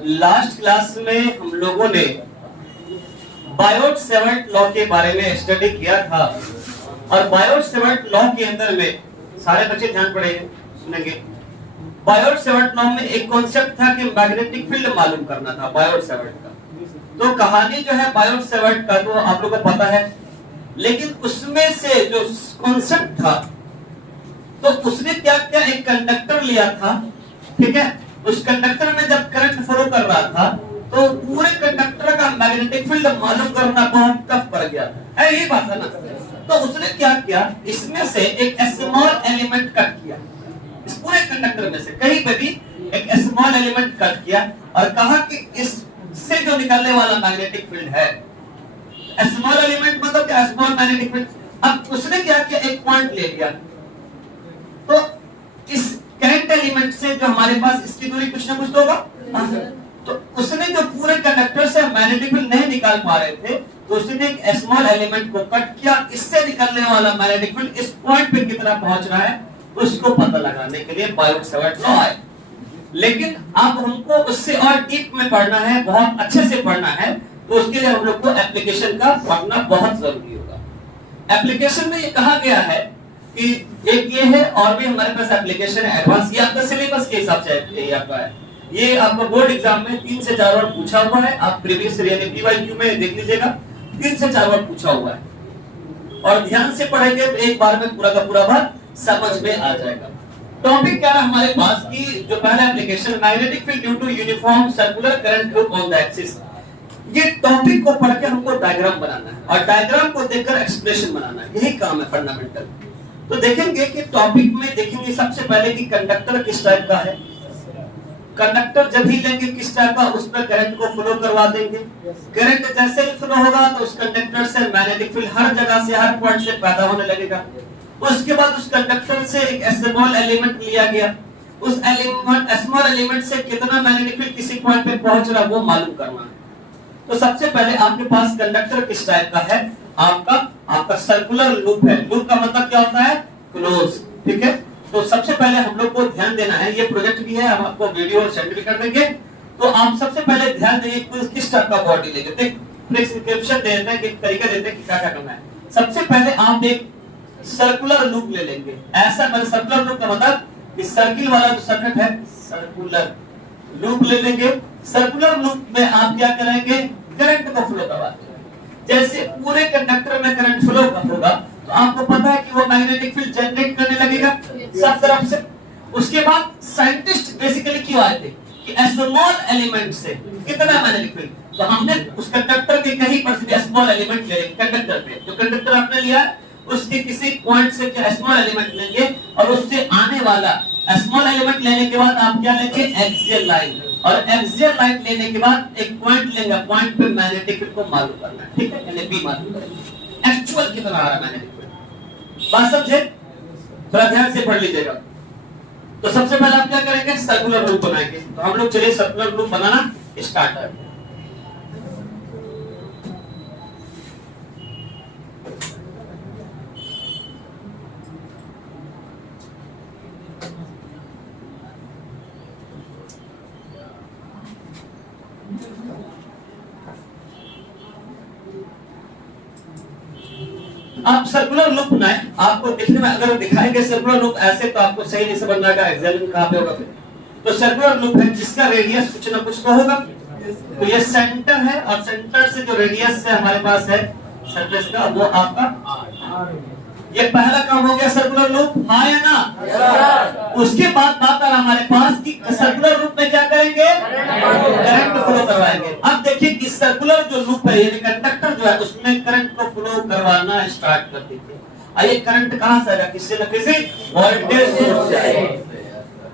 Last class में हम लोगों ने बायोट-सेवर्ट लॉ के बारे में स्टडी किया था और बायोट-सेवर्ट लॉ के अंदर में सारे बच्चे ध्यान पड़ेंगे सुनेंगे। बायोट-सेवर्ट लॉ में एक कॉन्सेप्ट था कि मैग्नेटिक फील्ड मालूम करना था बायोट-सेवर्ट का। तो कहानी जो है बायोट-सेवर्ट का तो आप लोगों को पता है, लेकिन उसमें से जो कॉन्सेप्ट था तो उसने क्या किया, एक कंडक्टर लिया था, ठीक है। उस कंडक्टर में जब करंट फ्लो कर रहा था तो पूरे कंडक्टर का मैग्नेटिक फील्ड मालूम करना बहुत टफ पड़ गया है, ये बात है ना। तो उसने क्या किया, इसमें से एक स्मॉल एलिमेंट कट किया, इस पूरे कंडक्टर में से कहीं पे भी एक स्मॉल एलिमेंट कट किया और कहा कि इससे जो निकलने वाला मैग्नेटिक फील्ड है, स्मॉल एलिमेंट मतलब क्या, स्मॉल मैग्नेटिक फील्ड। अब उसने क्या किया, एक पॉइंट ले लिया, तो इस करंट एलिमेंट से जो हमारे पास इसकी दूरी कुछ ना कुछ तो होगा, तो उसने जो पूरे कंडक्टर से मैग्नेटिक फील्ड नहीं निकाल पा रहे थे तो उसने एक स्मॉल एलिमेंट को कट किया, इससे निकलने वाला मैग्नेटिक फील्ड इस पॉइंट पे कितना पहुंच रहा है उसको पता लगाने के लिए बायोट-सेवर्ट लॉ है। लेकिन अब हमको उससे और डीप में पढ़ना है, बहुत अच्छे से पढ़ना है, तो उसके लिए हम लोग को एप्लीकेशन का पढ़ना बहुत जरूरी होगा। एप्लीकेशन में ये कहा गया है कि एक ये है और भी हमारे पास एप्लीकेशन है एडवांस, ये आपका सिलेबस के हिसाब से ये आपका है, ये आपका बोर्ड एग्जाम में 3 से 4 बार पूछा हुआ है, आप प्रीवियस यानी पीवाईक्यू में देख लीजिएगा, 3 से 4 बार पूछा हुआ है और ध्यान से पढ़ेंगे तो एक बार में पूरा का पूरा बात समझ में आ जाएगा। टॉपिक क्या है हमारे पास कि जो पहला application magnetic field due to uniform circular current loop on the axis, ये टॉपिक को पढ़ के हमको डायग्राम बनाना है और डायग्राम को देखकर एक्सप्रेशन बनाना है, यही काम है फंडामेंटल। तो देखेंगे कि टॉपिक में देखेंगे सबसे पहले कि कंडक्टर किस टाइप का है, कंडक्टर जब ही लेंगे किस टाइप का, उस पर करंट को फ्लो करवा देंगे, करंट जैसे ही फ्लो होगा तो उस कंडक्टर से मैग्नेटिक फील्ड हर जगह से हर पॉइंट से पैदा होने लगेगा। उसके बाद उस कंडक्टर से एक स्मॉल एलिमेंट लिया गया, उस एलिमेंट स्मॉल एलिमेंट से कितना मैग्नेटिक फील्ड किसी पॉइंट पे पहुंच रहा है वो मालूम करना है। तो सबसे पहले आपके पास कंडक्टर किस टाइप का है, आपका सर्कुलर लूप है, लूप का मतलब क्या होता है, क्लोज, ठीक है। तो सबसे पहले हम लोग को ध्यान देना है, ये प्रोजेक्ट भी है, हम आपको वीडियो सेंड भी कर देंगे, तो आप सबसे पहले ध्यान देंगे किस टाइप का बॉडी लेंगे, डिस्क्रिप्शन दे देते हैं कि तरीका देते हैं कि क्या क्या करना है। सबसे पहले आप एक सर्कुलर लूप ले लेंगे, ऐसा मतलब सर्कुलर लूप का मतलब कि सर्किल वाला जो सर्किट है सर्कुलर लूप ले लेंगे। सर्कुलर लूप में आप क्या करेंगे, करंट को फ्लो करवाते हैं, जैसे पूरे कंडक्टर में करंट फ्लो होगा तो आपको पता है कि वो मैग्नेटिक फील्ड जनरेट करने लगेगा सब तरफ से। उसके बाद साइंटिस्ट बेसिकली क्यों आए थे कि स्मॉल एलिमेंट से कितना मैग्नेटिक फील्ड, तो हमने उस कंडक्टर के कहीं पर से स्मॉल एलिमेंट ले लेंगे, कंडक्टर पे जो कंडक्टर आपने लिया उसके किसी पॉइंट से स्मॉल एलिमेंट लेंगे और उससे आने वाला स्मॉल एलिमेंट लेने के बाद आप क्या लेंगे, एक्सियल लाइन, और एक्सियल लाइन लेने के बाद एक पॉइंट लेंगे, पॉइंट पे मैग्नेटिक फील्ड को मालूम करना है, ठीक है, यानी बी मालूम करेंगे एक्चुअल कितना आ रहा है मैग्नेटिक फील्ड। बात समझे, थोड़ा ध्यान से पढ़ लीजिएगा। तो सबसे पहले आप क्या करेंगे, सर्कुलर लूप बनाएंगे। तो हम लोग चलिए सर्कुलर लूप बनाना स्टार्ट करते हैं। आप सर्कुलर लूप बनाए, आपको दिखने में अगर दिखाएंगे सर्कुलर लूप ऐसे तो आपको सही नहीं समझ में आएगा एक्चुअली कहां पे होगा फिर। तो सर्कुलर लूप है जिसका रेडियस कुछ ना कुछ तो होगा, तो ये सेंटर है और सेंटर से जो रेडियस है हमारे पास है सरफेस का वो आपका, ये पहला काम हो गया सर्कुलर लूप, हाँ या ना। उसके बाद बात आ रहा हमारे पास कि सर्कुलर लूप में क्या करेंगे, करंट फ्लो करवाएंगे। अब देखिए कि सर्कुलर जो लूप है यानी कंडक्टर जो है उसमें करंट को फ्लो करवाना स्टार्ट कर देते। आइए करंट कहां से आएगा, किसी न किसी वोल्टेज सोर्स से,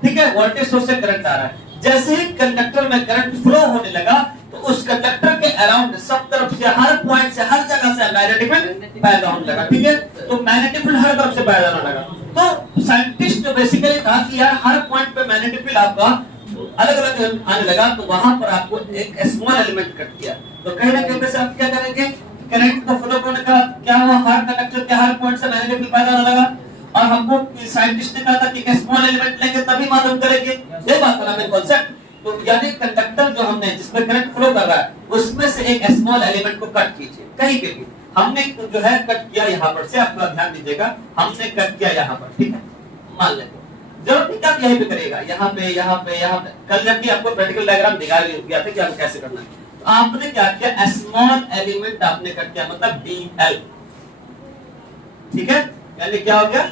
ठीक है, वोल्टेज सोर्स से करंट आ रहा है। जैसे ही कंडक्टर में करंट फ्लो होने लगा तो उस कंडक्टर के अराउंड सब तरफ से हर पॉइंट से हर जगह से मैग्नेटिक फील्ड पैदा होने लगा, ठीक है। तो मैग्नेटिक फील्ड हर तरफ से पैदा होने लगा। तो साइंटिस्ट जो बेसिकली था कि यार हर पॉइंट पे मैग्नेटिक फील्ड आपका अलग अलग आने लगा, तो वहां पर आपको एक स्मॉल एलिमेंट कट किया। तो कहीं ना कहीं से आप क्या करेंगे, करंट को फ्लो करने का क्या हुआ, हर कंडक्टर के हर पॉइंट से मैग्नेटिक फील्ड पैदा होने लगा। और हमको साइंटिस्ट ने कहा था कि स्मॉल एलिमेंट लेंगे तभी मालूम करेंगे, ये बात था मेन कांसेप्ट। तो यानी कंडक्टर कंडक्टर जो हमने जिसमें करंट फ्लो कर रहा है उसमें से एक स्मॉल एलिमेंट को कट कीजिए कहीं पे भी। हमने जो है कट किया यहाँ पर से, आप ध्यान दीजिएगा, हमने कट किया यहाँ पर, ठीक है, मान लेते जरूरत नहीं आप यहीं पे करेगा, यहाँ पे यहाँ पे यहाँ पे। कल जबकि आपको प्रैक्टिकल डायग्राम दिखा गया था कि आपको कैसे करना है, तो आपने क्या किया, स्मॉल एलिमेंट आपने कट किया, मतलब डीएल, ठीक है, यानी क्या हो गया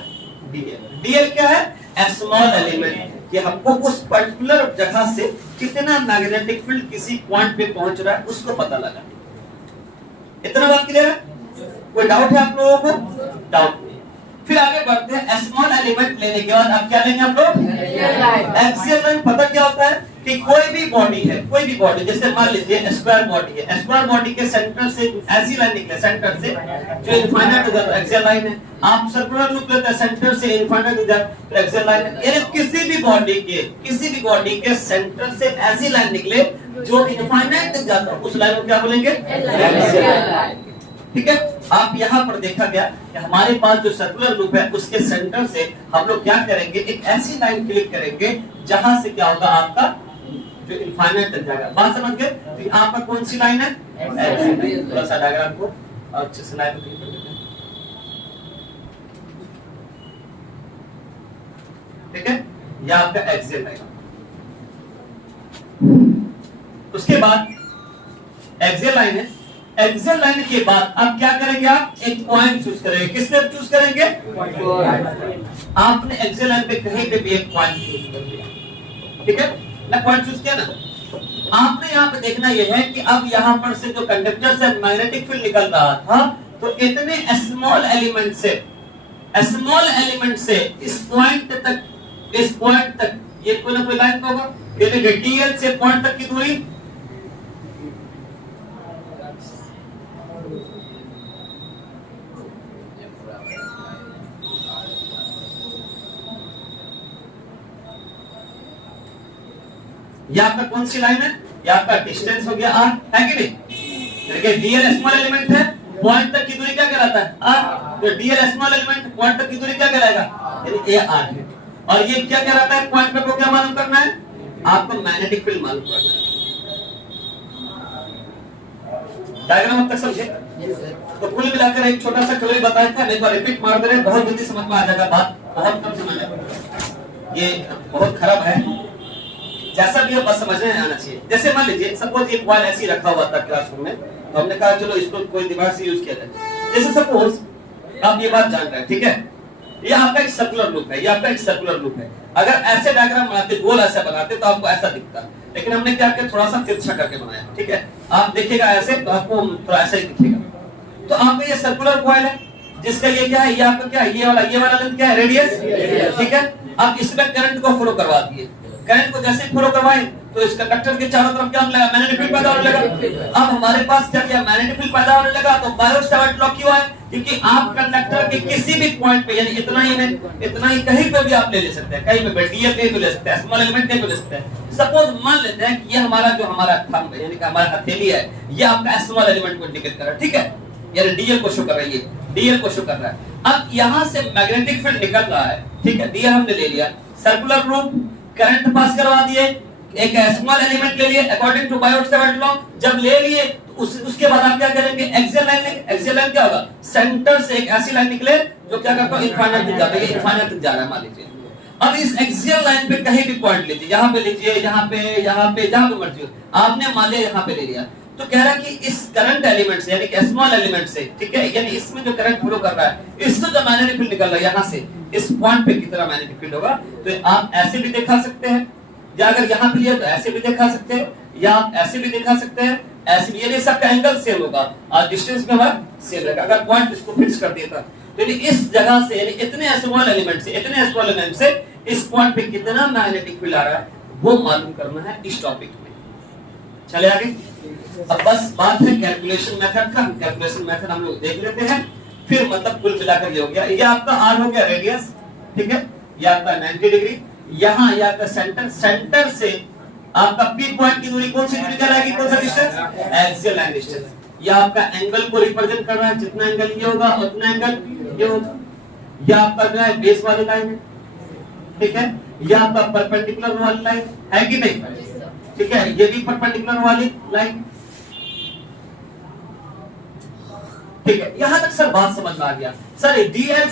डीएल। डीएल क्या है, स्मॉल एलिमेंट, कि हमको उस पर्टिकुलर जगह से कितना मैग्नेटिक फील्ड किसी पॉइंट पे पहुंच रहा है उसको पता लगा। इतना बात क्लियर है? कोई डाउट है आप लोगों को? डाउट नहीं। फिर आगे बढ़ते हैं, स्मॉल एलिमेंट लेने के बाद आप क्या लेंगे हम लोग, एक्सियल लाइन। पता क्या होता है कि कोई भी बॉडी है, कोई भी बॉडी, जैसे मान लीजिए स्क्वायर बॉडी है, स्क्वायर बॉडी के सेंटर से ऐसी लाइन निकले, सेंटर से जो इनफाइनाइट हो जाता है एक्सियल लाइन है। आप सर्कुलर लूप लेते हैं, सेंटर से इनफाइनाइट हो जाता है एक्सियल लाइन है। यानी किसी भी बॉडी के सेंटर से ऐसी लाइन निकले जो इनफाइनाइट तक जाता है, उस लाइन को क्या बोलेंगे, एक्सियल लाइन। ठीक है, आप यहाँ पर देखा गया कि हमारे पास जो सर्कुलर लूप है उसके सेंटर से हम लोग क्या करेंगे, एक ऐसी लाइन क्लिक करेंगे जहां से क्या होगा, आपका जो इनफाइनाइट तक जाएगा। बात समझ गए? तो आपका कौन सी लाइन है, थोड़ा सा डायग्राम को अच्छे से लाइन क्लिक कर लेते हैं, ठीक है, यह आपका एक्सियल लाइन। उसके बाद एक्सियल लाइन है, एक्सियल लाइन के बाद अब क्या करेंगे, आप एक पॉइंट चूज करेंगे। किस पे चूज करेंगे, आपने एक्सियल लाइन पे कहीं पे भी एक पॉइंट चूज कर दिया, ठीक है ना, पॉइंट चूज किया ना। आपने यहाँ पे देखना यह है कि अब यहाँ पर से जो कंडक्टर से मैग्नेटिक फील्ड निकल रहा था, तो इतने स्मॉल एलिमेंट से इस पॉइंट तक ये कोई ना कोई लाइन होगा, डीएल से पॉइंट तक की दूरी, यह आपका कौन सी लाइन है, यह आपका डिस्टेंस हो गया आर, है कि नहीं। देखिए डीएल स्मॉल एलिमेंट है, पॉइंट तक की दूरी क्या कहलाता है, आर। तो डीएल स्मॉल एलिमेंट, पॉइंट तक की दूरी क्या कहलाएगा, यानी ए आर है। और ये क्या कहलाता है, पॉइंट पे को क्या मालूम करना है, आपको मैग्नेटिक फील्ड मालूम करना है। डायग्राम अब तक समझे? तो कुल मिलाकर एक छोटा सा क्वेरी बताया था, एक बार रिपीट मार दे रहे हैं, बहुत जल्दी समझ में आ जाएगा बात, बहुत कम समय में। ये बहुत खराब है, जैसा भी हो बस समझने आना चाहिए। जैसे मान लीजिए सपोज ये कॉइल ऐसे रखा हुआ था क्लासरूम में, तो हमने कहा चलो इसको कोई दिमाग से यूज किया जाए। जैसे सपोज आप ये बात जान रहे हैं, ठीक है, ये आपका एक सर्कुलर लूप है, ये आपका एक सर्कुलर लूप है। अगर ऐसे डायग्राम बनाते, गोल ऐसा बनाते तो आपको ऐसा दिखता, लेकिन हमने क्या किया, थोड़ा सा तिरछा करके बनाया, ठीक है। आप देखिएगा ऐसे तो आपको थोड़ा ऐसा ही दिखेगा। तो आपका ये सर्कुलर कॉइल है, जिसका ये क्या है, ये आपका क्या है, ये वाला लेंथ क्या है, रेडियस, ठीक है। आप इसमें करंट को फ्लो करवा दिए, करंट को जैसे फ्लो करवाएं तो इस कंडक्टर के चारों तरफ क्या होने लगा, मैग्नेटिक फील्ड पैदा होने लगा। अब हमारे पास क्या किया, मैग्नेटिक फील्ड पैदा होने लगा, तो बायोट सावर्ट लॉ क्यों है, क्योंकि आप कंडक्टर के किसी भी पॉइंट पे, यानी इतना ही कहीं पे भी आप ले सकते हैं, कहीं पे डीएल कहीं पे ले सकते हैं, स्मॉल एलिमेंट कहीं पे ले सकते हैं। सपोज मान लेते हैं कि ये हमारा थंब है, यानी कि हमारा हथेली है, ये आपका स्मॉल एलिमेंट को इंडिकेट कर रहा है, ठीक है, यानी डीएल को शो कर रहा है, ये डीएल को शो कर रहा है। अब यहाँ से मैग्नेटिक फील्ड निकल रहा है, ठीक है, डीएल हमने ले लिया, सर्कुलर लूप, करंट पास करवा दिए, एक स्मॉल एलिमेंट ले लिए according to Biot Savart law. जब ले लिए तो उसके बाद आप क्या करेंगे, एक्सियल लाइन लेंगे। एक्सियल लाइन क्या होगा, सेंटर से एक ऐसी लाइन निकले जो क्या करता है, इनफाइनाइट तक जाता है, ये इनफाइनाइट तक जा रहा है मान लीजिए। अब इस एक्सियल लाइन पे कहीं भी पॉइंट लीजिए, यहाँ पे लीजिए, यहाँ पे जहाँ पे मर्जी हो, आपने मान लिया यहाँ पे ले लिया, तो कह रहा है कि इस करंट एलिमेंट से, यानी कि स्मॉल एलिमेंट से, ठीक है, यानी इसमें जो करंट फ्लो कर रहा है, इससे जो मैग्नेटिक फील्ड निकल रहा है यहाँ से, इस पॉइंट पे कितना मैग्नेटिक फील्ड होगा। तो आप ऐसे भी दिखा सकते हैं, या अगर यहाँ पे लिया तो ऐसे भी दिखा सकते हैं, या आप ऐसे भी दिखा सकते हैं, ऐसे भी, यानी सबका एंगल सेम होगा और डिस्टेंस में हमारा सेम रहेगा। अगर पॉइंट इसको फिक्स कर दिया था, तो इस जगह से, यानी इतने स्मॉल एलिमेंट से इस पॉइंट पे कितना मैग्नेटिक फील्ड आ रहा है, वो मालूम करना है इस टॉपिक में। चले आगे। अब बस बात है कैलकुलेशन मेथड का, कैलकुलेशन मेथड हम लोग देख लेते हैं, फिर मतलब कुल मिलाकर ये हो गया, ये आपका आर हो गया रेडियस, ठीक है, ये आपका 90 डिग्री, यहाँ ये आपका सेंटर से आपका पी पॉइंट की दूरी, कौन सी दूरी कहलाएगी, कौन सा डिस्टेंस, एक्सियल लाइन डिस्टेंस। ये आपका एंगल को रिप्रेजेंट कर रहा है, जितना एंगल ये होगा उतना एंगल ये होगा। ये आपका जो है बेस वाली लाइन है, ठीक है, ये आपका परपेंडिकुलर वाली लाइन है कि नहीं। ठीक है, ये भी परपेंडिकुलर वाली लाइन, ठीक है। यहां तक सर बात समझ में आ गया। सर डीएल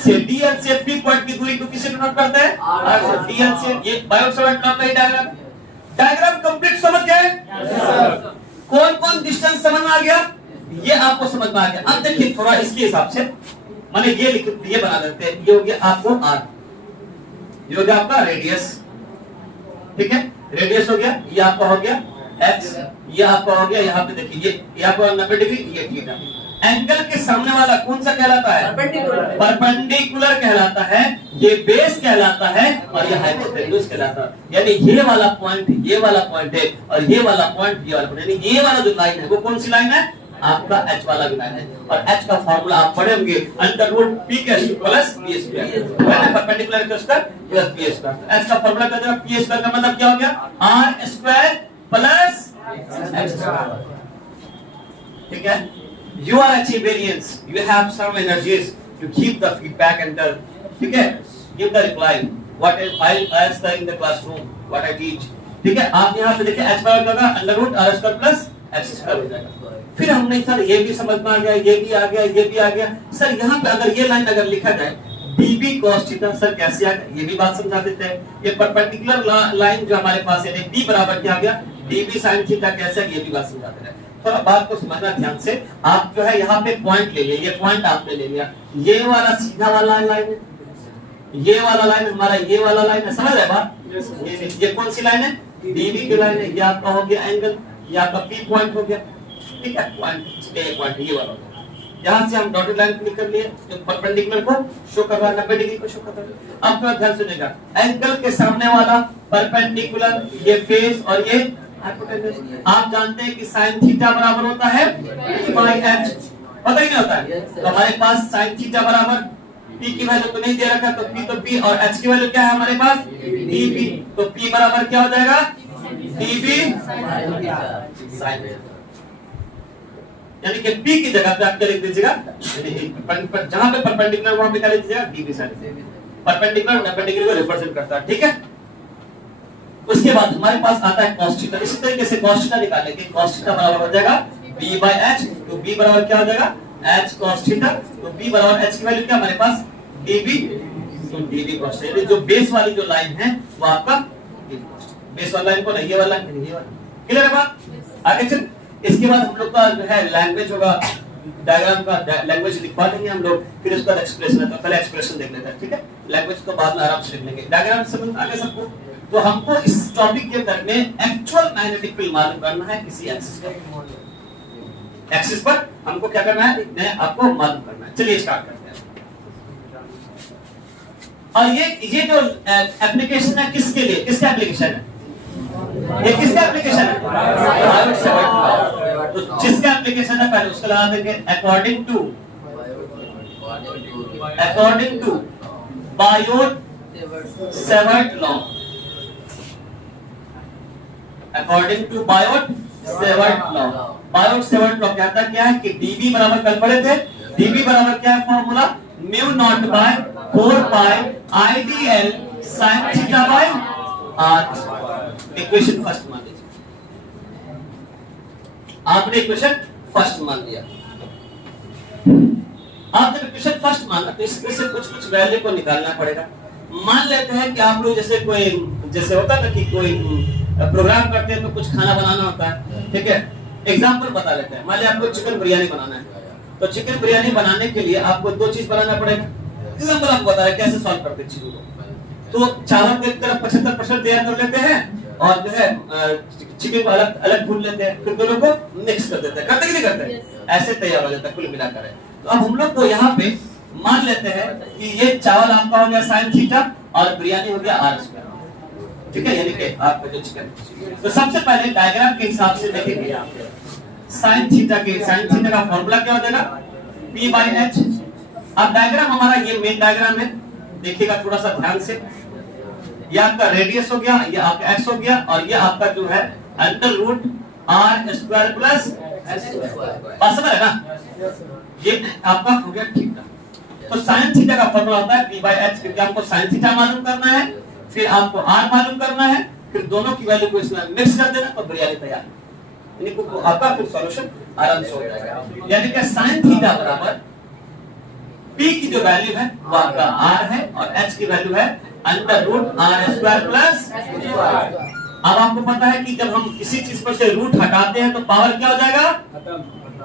से पी पॉइंट की दूरी को किसे डिनोट करते हैं? आर। डीएल से ये बायोट-सैवर्ट लॉ का ही डायग्राम कंप्लीट समझ गए? कौन कौन डिस्टेंस समझ में आ गया? ये आपको समझ में आ गया। अब देखिए थोड़ा इसके हिसाब से माने ये बना देते हैं। ये हो गया आपको आर, ये हो गया आपका रेडियस, ठीक है, रेडियस हो गया। ये आपका हो गया एक्स, ये आपका हो गया यहाँ पे देखिए ये आपका 90 डिग्री, ये थीटा। एंगल के सामने वाला कौन सा कहलाता है? परपेंडिकुलर कहलाता है, ये बेस कहलाता है और ये हाइपोटेन्यूज कहलाता है। यानी ये वाला पॉइंट है और ये वाला पॉइंट ये वाला पॉइंट, यानी ये वाला जो लाइन है वो कौन सी लाइन है? आपका h वाला भी लाइन है। और h का फार्मूला आप पढ़े होंगे √p² प्लस p², है ना, परपेंडिकुलर के स्क्वायर प्लस p²। h का फार्मूला क्या होगा? p² का मतलब क्या हो गया? r² प्लस x², ठीक है। You are achieve variance. You have some energies. You keep the feedback and the, ठीक है, give the reply. What is I study in the classroom? What I teach. ठीक है, आप यहाँ पे देखिए h बराबर होगा √r² प्लस x² हो जाएगा। फिर हमने सर ये भी समझ में आ गया, ये भी आ गया, ये भी आ गया। सर यहाँ पे अगर ये लाइन अगर लिखा जाए dB cos थीटा, सर कैसे आ गया? ये भी बात समझा देते हैं। ये परपेंडिकुलर लाइन जो हमारे पास है d बराबर क्या आ गया? dB sin थीटा कैसे? ये भी बात समझा देते हैं। थोड़ा बात को समझना ध्यान से। आप जो है यहाँ पे पॉइंट ले लिए, ये पॉइंट आपने ले लिया, ये वाला सीधा वाला लाइन है, ये वाला लाइन हमारा ये वाला लाइन है, समझ रहे बात? ये कौन सी लाइन है? डीबी की लाइन है। ये आपका हो गया एंगल, ये आपका पी पॉइंट हो गया, ठीक है, पॉइंट ये वाला। यहाँ से हम डॉटेड लाइन क्लिक कर लिए, जो परपेंडिकुलर को शो कर रहा है, 90 डिग्री को शो कर रहा है। अब थोड़ा ध्यान सुनिएगा, एंगल के सामने वाला परपेंडिकुलर, ये फेस और ये हाइपोटेन्यूज। आप जानते हैं कि sin थीटा बराबर होता है p/h, पता ही नहीं होता है। तो हमारे पास sin थीटा बराबर p की वैल्यू तो नहीं दे रखा, तो p और h की वैल्यू क्या है हमारे पास? dp। तो p बराबर क्या हो जाएगा? dp sin, यानी कि p की जगह पे आप क्या लिख दीजिएगा? जहां पे परपेंडिकुलर वहां पे क्या लिख दीजिएगा? dp sin। परपेंडिकुलर 90 डिग्री को रिप्रेजेंट करता है, ठीक है। उसके बाद हमारे पास आता है cos थीटा। इसी तरीके से cos थीटा निकालेंगे। cos थीटा बराबर हो जाएगा b/h। तो b बराबर क्या हो जाएगा? h cos theta. तो b बराबर h की वैल्यू क्या हमारे पास? db। तो db cos थीटा, जो बेस वाली जो लाइन है वो आपका बेस वाला लाइन को नहीं, ये वाला लाइन, ये वाला। क्लियर है बात? आगे चल। इसके बाद हम लोग का जो है लैंग्वेज होगा, डायग्राम का लैंग्वेज लिखवा देंगे हम लोग, फिर उसका एक्सप्रेशन है। तो पहले एक्सप्रेशन देख लेते हैं, ठीक है। लैंग्वेज तो बाद में आराम से लिख लेंगे। डायग्राम समझ आ गया सबको? तो हमको इस टॉपिक के अंदर में एक्चुअल मैग्नेटिक फील्ड मालूम करना है किसी एक्सिस पर। एक्सिस पर हमको क्या करना है? आपको मालूम करना है। चलिए स्टार्ट करते हैं। और ये जो एप्लीकेशन है किसके लिए? किसका एप्लीकेशन है? ये किसका एप्लीकेशन है? तो जिसका एप्लीकेशन है पहले उसको लगा देंगे according to Biot Savart law. According to Biot Savart law. Biot Savart law कहता क्या है कि dB बराबर कल पढ़े थे, dB बराबर क्या है formula? μ0/4π IDL sin theta by r। Equation first मान लीजिए, आपने इक्वेशन फर्स्ट मान लिया। आप जब इक्वेशन फर्स्ट माना तो इसमें से कुछ वैल्यू को निकालना पड़ेगा। मान लेते हैं कि आप लोग जैसे होता है ना कि कोई प्रोग्राम करते हैं तो कुछ खाना बनाना होता है, ठीक है। एग्जांपल बता लेते हैं। मान लिया आपको चिकन बिरयानी बनाना है, तो चिकन बिरयानी बनाने के लिए आपको दो चीज बनाना पड़ेगा। एग्जांपल आपको बता रहे कैसे सॉल्व करते हैं चीजों को। तो चावल को एक तरफ 75% तैयार कर लेते हैं और जो है चिकन को अलग भून लेते हैं, फिर दोनों को मिक्स कर देते हैं। करते कि नहीं करते? ऐसे तैयार हो जाता है कुल मिलाकर। तो अब हम लोग को यहाँ पे मान लेते हैं कि ये चावल आपका हो गया sin थीटा और बिरयानी हो गया r², ठीक है, यानी कि आपका जो चिकन। तो सबसे पहले डायग्राम के हिसाब से देखेंगे sin थीटा का फॉर्मूला क्या हो जाएगा? p/h। अब डायग्राम हमारा ये मेन डायग्राम है, देखिएगा थोड़ा सा ध्यान से। ये आपका रेडियस हो गया, ये आपका x हो गया और ये आपका जो है √r² प्लस s²। समझ है ना? ये आपका हो गया थीटा। तो sin थीटा का फॉर्मूला होता है p/h, क्योंकि आपको sin थीटा मालूम करना है, फिर आपको r मालूम करना है फिर दोनों की वैल्यू को इसमें मिक्स कर देना तो बिरयानी तैयार। यानी को आपका फिर सॉल्यूशन आराम से हो जाएगा। यानी कि sin थीटा बराबर p की जो वैल्यू है वो आपका r है और h की वैल्यू है √r² प्लस। अब आपको पता है कि जब हम किसी चीज पर से रूट हटाते हैं तो पावर क्या हो जाएगा?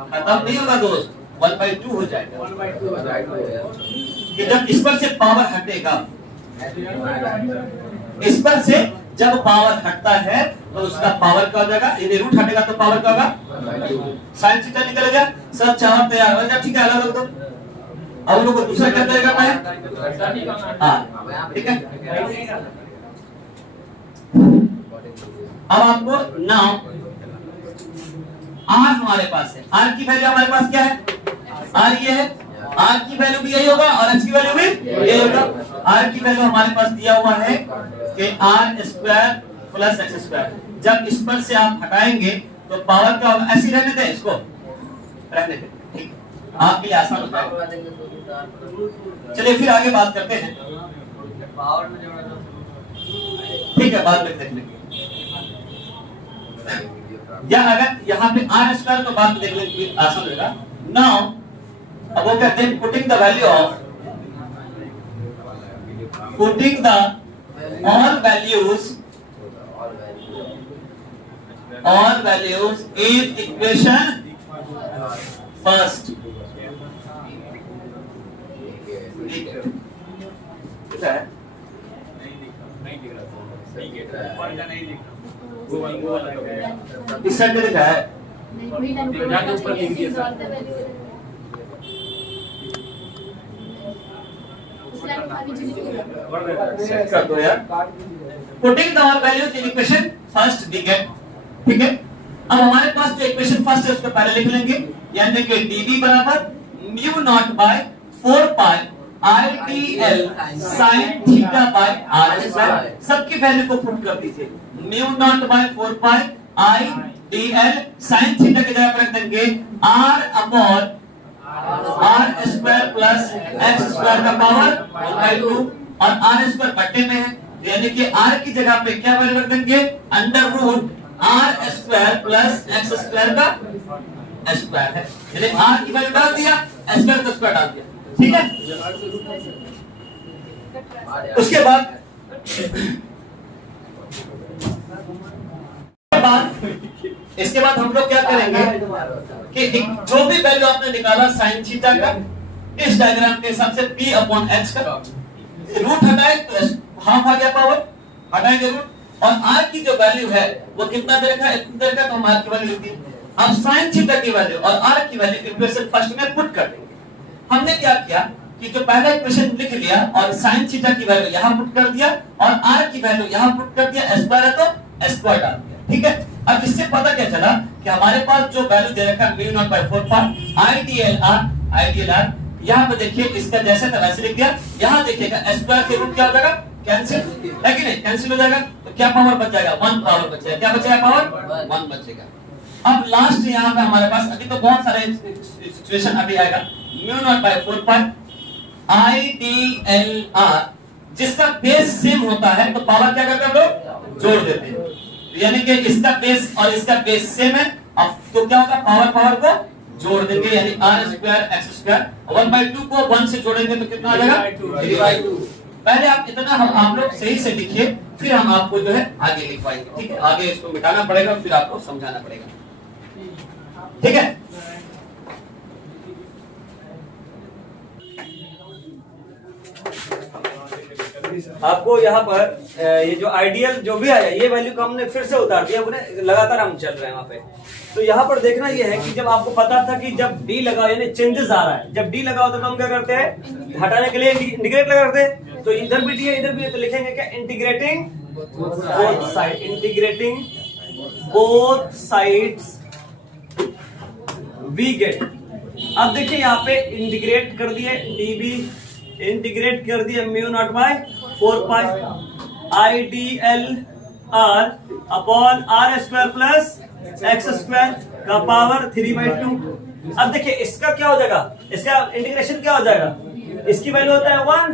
खत्म नहीं होगा दोस्त, 1/2 हो जाएगा। कि जब इस पर से पावर हटेगा, इस पर से जब पावर हटता है तो उसका पावर क्या हो जाएगा? यदि रूट हटेगा तो पावर क्या होगा? साइन थीटा निकल गया। सब चार तैयार हो जाए, ठीक है, अलग रख दो। अब लोगों को दूसरा क्या तय करना है? हाँ ठीक है। अब आपको नाउ आर हमारे पास है, आर की वैल्यू हमारे पास क्या है? आर ये है, आर की वैल्यू भी यही होगा और एच की वैल्यू भी यही होगा। आर की वैल्यू हमारे पास दिया हुआ है कि r² प्लस x²। जब इस पर से आप हटाएंगे तो पावर क्या होगा? ऐसे रहने दें, इसको रहने दें, ठीक है, आपके लिए आसान हो जाएगा। चलिए फिर आगे बात करते हैं, ठीक है, बाद में देख लेंगे। या अगर यहाँ पे r² तो बात देख लेंगे, आसान होगा। नाउ अब वो कहते हैं putting the value of, putting the all values in equation first। इस साइड में लिखा है, सेट कर दो यार। Putting the all values in equation first we get, ठीक है। अब हमारे पास जो इक्वेशन फर्स्ट है उसको पहले लिख लेंगे, यानी कि dv बराबर mu naught by 4 pi IDL sin theta by r²। सबकी वैल्यू को पुट कर दीजिए, mu naught by 4 pi IDL sin theta की जगह पर रख देंगे r upon r² plus x² का पावर 1/2 और r² बट्टे में है, यानी कि r की जगह पे क्या वैल्यू रख देंगे? √r² प्लस x² का स्क्वायर है, यानी r की वैल्यू डाल दिया, s² का स्क्वायर डाल दिया, ठीक है। उसके बाद इसके बाद हम लोग क्या करेंगे कि जो भी वैल्यू आपने निकाला साइन थीटा का, इस डायग्राम के हिसाब से p अपॉन h का रूट हटाए तो हाफ आ गया पावर, हटाएंगे रूट, और r की जो वैल्यू है वो कितना दे रखा है? इतना दे रखा है, तो हम r की वैल्यू लिख दी। अब साइन थीटा की वैल्यू और r की वैल्यू इक्वेशन फर्स्ट में पुट कर देंगे। हमने क्या किया कि जो पहला इक्वेशन लिख लिया और साइन थीटा की वैल्यू यहां पुट कर दिया और r की वैल्यू यहां पुट कर दिया, s² है तो s² डाल दिया, ठीक है। अब इससे पता क्या चला कि हमारे पास जो वैल्यू दे रखा है mu naught by 4 pi IDLR, यहाँ पे देखिए इसका जैसे था वैसे लिख दिया। यहाँ देखिएगा s² के रूट क्या हो जाएगा? कैंसिल है कि नहीं? कैंसिल हो जाएगा तो क्या पावर बच जाएगा? 1 पावर बचेगा। क्या बचेगा? पावर 1 बचेगा। अब लास्ट यहाँ पे हमारे पास अभी तो बहुत सारे सिचुएशन अभी आएगा, mu naught by 4 pi IDLR, जिसका बेस सेम होता है तो पावर क्या करते हैं हम लोग? जोड़ देते हैं, यानी कि इसका बेस और इसका बेस सेम है, अब तो क्या होगा? पावर को जोड़ देंगे, यानी r² x², 1/2 को 1 से जोड़ेंगे तो कितना आ जाएगा? 3/2। पहले आप इतना हम लोग सही से लिखिए, फिर हम आपको जो है आगे लिखवाएंगे, ठीक है। आगे इसको मिटाना पड़ेगा, फिर आपको समझाना पड़ेगा, ठीक है। आपको यहाँ पर ये जो आइडियल जो भी आया ये वैल्यू को हमने फिर से उतार दिया, लगातार हम चल रहे हैं वहाँ पे। तो यहाँ पर देखना ये है कि जब आपको पता था कि जब डी लगाओ यानी चेंजेस आ रहा है, जब डी लगाओ तो हम क्या करते हैं? हटाने के लिए इंटीग्रेट लगा करते हैं। तो इधर भी डी है इधर भी है, तो लिखेंगे क्या? Integrating both side, integrating both sides we get. अब देखिए यहाँ पे इंटीग्रेट कर दिए, डीबी इंटीग्रेट कर दिया mu naught by 4 pi IDLR upon r² plus x² का पावर 3/2। अब देखिए इसका क्या हो जाएगा? इसका इंटीग्रेशन क्या हो जाएगा? इसकी वैल्यू होता है 1 और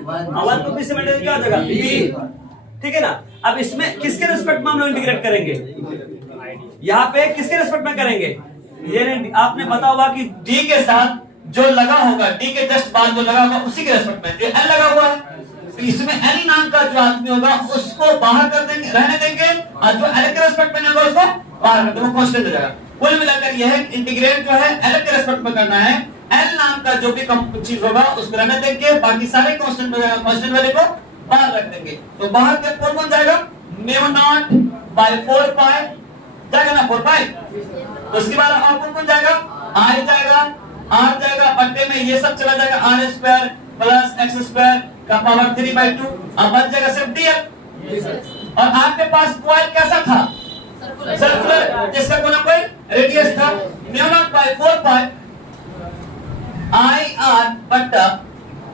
1 को b से मल्टीप्लाई क्या हो जाएगा? b, ठीक है ना। अब इसमें किसके रिस्पेक्ट में हम लोग इंटीग्रेट करेंगे? यहाँ पे किसके रिस्पेक्ट में करेंगे? ये आपने पता होगा कि डी के साथ जो लगा होगा, डी के जस्ट बाद जो लगा होगा उसी के रिस्पेक्ट में, एल लगा हुआ है, तो इसमें एल नाम का जो आदमी होगा उसको बाहर कर देंगे, रहने देंगे, और जो एल के रिस्पेक्ट में होगा उसको बाहर कर देंगे, वो कांस्टेंट हो जाएगा। कुल मिलाकर यह है इंटीग्रेट जो है एल के रिस्पेक्ट में करना है, एल नाम का जो भी चीज होगा उसको रहने देंगे, बाकी सारे कांस्टेंट हो जाएगा, कांस्टेंट वाले को बाहर रख देंगे। तो बाहर क्या कौन बन जाएगा? म्यू नॉट बाय 4 पाई जाएगा ना, 4 पाई। तो उसके बाद और कौन बन जाएगा? आर जाएगा, आर जाएगा, बट्टे में ये सब चला जाएगा, r square plus x square का पावर 3/2, अब बच जाएगा सिर्फ डीएल। और आपके पास कॉइल कैसा था? सर्कुलर, जिसका कोई रेडियस था। Mu naught by 4 pi I R बट्टा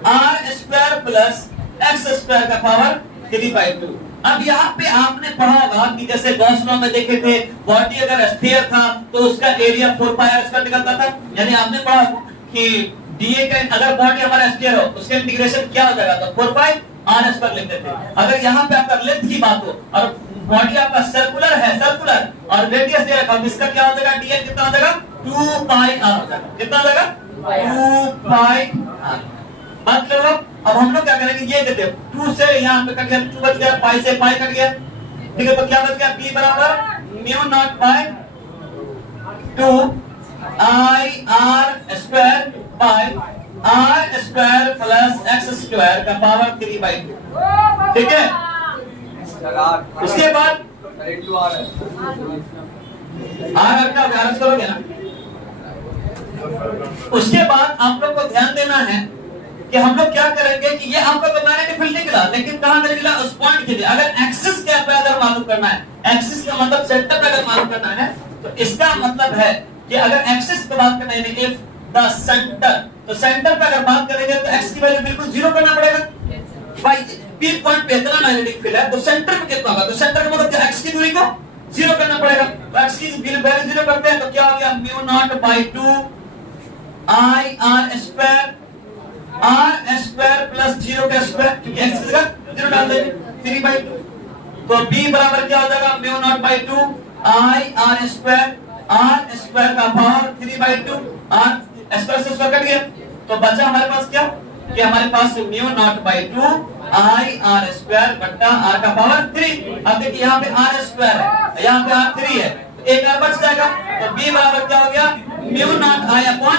R square plus x square का पावर 3/2। अब यहाँ पे आपने पढ़ा होगा कि जैसे गॉस लॉ में देखे थे, बॉडी अगर स्फीयर था तो उसका एरिया 4 पाई आर स्क्वायर निकलता था। यानी आपने पढ़ा कि डीए का अगर बॉडी हमारा स्फीयर हो उसका इंटीग्रेशन क्या हो जाएगा? तो 4 पाई आर स्क्वायर लिखते थे। अगर यहाँ पे आपका लेंथ की बात हो और बॉडी आपका सर्कुलर है, सर्कुलर और रेडियस दे रखा हो, इसका क्या हो जाएगा? डीएल कितना हो जाएगा? 2 पाई आर हो जाएगा। कितना हो जाएगा? 2 पाई आर। बात करो, अब हम लोग क्या करेंगे? ये देते 2 से यहाँ पे कट गया, 2 बच गया, पाई से पाई कट गया, ठीक है, तो क्या बच गया? b बराबर mu naught by 2 I are square by r square plus x square का पावर 3/2, ठीक है। उसके बाद आर का आर करोगे ना। उसके बाद आप लोग को ध्यान देना है कि हम लोग क्या करेंगे कि ये आपका मैग्नेटिक फील्ड निकला, लेकिन कहां पे निकला? उस पॉइंट के लिए। अगर एक्सिस क्या पे अगर मालूम करना है, एक्सिस का मतलब सेंटर पे अगर मालूम करना है, तो इसका मतलब है कि अगर एक्सिस की बात करना है, इफ द सेंटर, तो सेंटर पे अगर बात करेंगे तो एक्स की वैल्यू बिल्कुल 0 करना पड़ेगा। भाई पी पॉइंट पे इतना मैग्नेटिक फील्ड है तो सेंटर पे कितना होगा? तो सेंटर का मतलब एक्स की दूरी को 0 करना पड़ेगा। तो एक्स की वैल्यू 0 करते हैं तो क्या हो गया? Mu naught by 2 I are square, r square plus 0 का स्क्वायर, क्योंकि एक्स की जगह 0 डाल देंगे, 3/2। तो b बराबर क्या हो जाएगा? Mu naught by 2 I are square का पावर 3/2, आर स्क्वायर से स्क्वायर कट गया, तो बचा हमारे पास क्या? कि हमारे पास mu naught by 2 I are square बट्टा आर का पावर 3। अब देखिए यहाँ पे आर स्क्वायर है, यहाँ पे आर 3 है, एक आर बच जाएगा, तो b बराबर क्या हो गया? Mu not I upon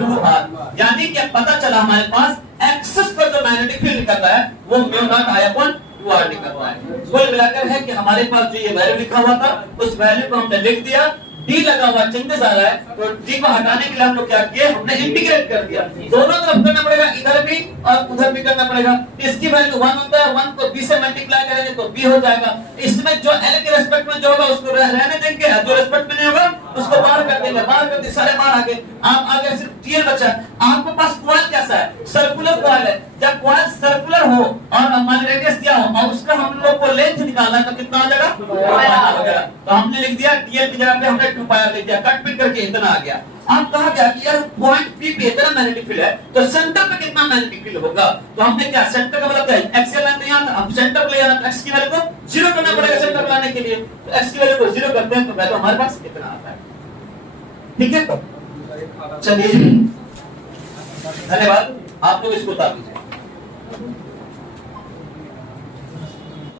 2r। यानी कि पता चला हमारे पास एक्सिस पर जो मैग्नेटिक फील्ड निकल रहा है वो mu not I upon 2r निकल रहा है। कुल मिलाकर है कि हमारे पास जो ये वैल्यू लिखा हुआ था उस वैल्यू को हमने लिख दिया, डी लगा हुआ चेंजेस आ रहा है, तो डी को हटाने के लिए हम लोग क्या किए? हमने इंटीग्रेट कर दिया, दोनों तरफ करना पड़ेगा, इधर भी और उधर भी करना पड़ेगा। इसकी वैल्यू 1 होता है, 1 को b से मल्टीप्लाई करेंगे तो b हो जाएगा। इसमें जो l के रिस्पेक्ट में जो होगा उसको रहने देंगे, जो रिस्पेक्ट में नहीं होगा उसको बाहर कर देंगे, बाहर कर दिए, सारे बाहर आ गए। आप आगे सिर्फ टीएल बचा। आपके पास कॉइल कैसा है? सर्कुलर कॉइल है। जब कॉइल सर्कुलर हो और मान रेडियस दिया हो और उसका हम लोग को लेंथ निकालना है तो कितना हो जाएगा? 2 पाई आर हो जाएगा। तो हमने लिख दिया टीएल की जगह पे हमने 2 पाई आर लिख दिया, कट पिट करके इतना आ गया। अब कहा गया कि यार पॉइंट पी पे इतना मैग्नेटिक फील्ड है तो सेंटर पे कितना मैग्नेटिक फील्ड होगा? तो हमने क्या, सेंटर का मतलब क्या है? एक्सियल लाइन यहां था, अब सेंटर पे ले जाना, एक्स की वैल्यू को 0 करना पड़ेगा सेंटर पे लाने के लिए। तो एक्स की वैल्यू को 0 करते हैं तो वैल्यू हमारे पास कितना आता है, ठीक है। चलिए धन्यवाद, आप लोग इसको उतार दीजिए।